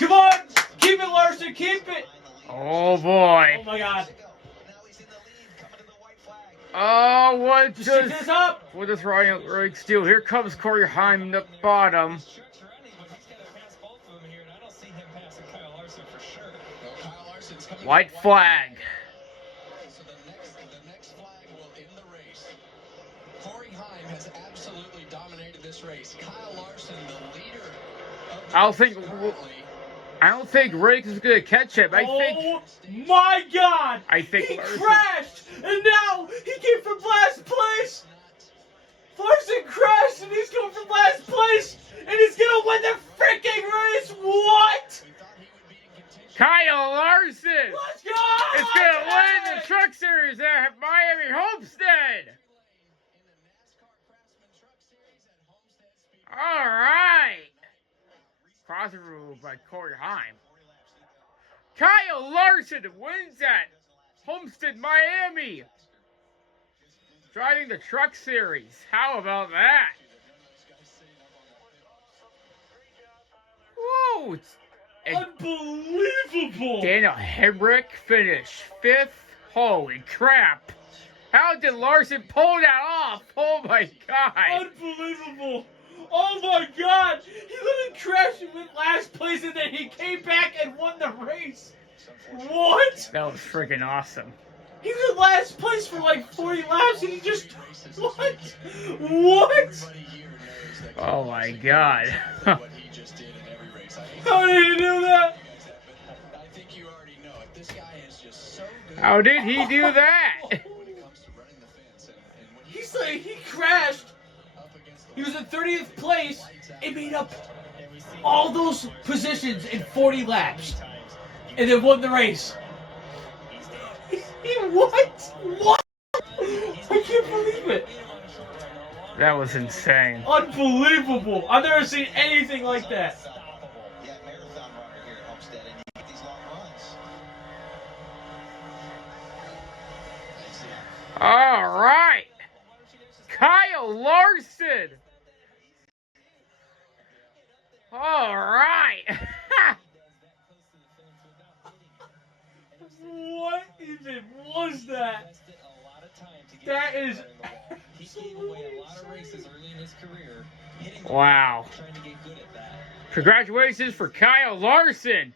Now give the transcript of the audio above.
Come on! Keep it, Larson! Keep it! Oh boy! Oh my God! Oh, what Just does this up! what does Ryan Riggs do? Here comes Corey Heim in the bottom. White flag. So the next flag will end the race. Corey Heim has absolutely dominated this race. Kyle Larson, the leader of the I don't think Riggs is gonna catch him. Oh my God! He Larson crashed, and now he came from last place. Larson crashed, and he's going from last place, and he's gonna win the freaking race. What? Kyle Larson Let's go! is gonna win the Truck Series at Miami Homestead. All right. Crossover move by Corey Heim. Kyle Larson wins at Homestead, Miami. Driving the Truck Series. How about that? Whoa! Unbelievable! Daniel Hemrick finished 5th. Holy crap! How did Larson pull that off? Oh my God! Unbelievable! Oh my God! He literally crashed and went last place, and then he came back and won the race. What? That was freaking awesome. He was in last place for like 40 laps, and he just what? What? Oh my God! How did he do that? How did he do that? He's like, he crashed. He was in 30th place and made up all those positions in 40 laps, and then won the race. He what? What? I can't believe it. That was insane. Unbelievable. I've never seen anything like that. All right. Kyle Larson. All right. What even was that? That is. He gave away a lot of races early in his career. Wow. Trying to get good at that. Congratulations for Kyle Larson.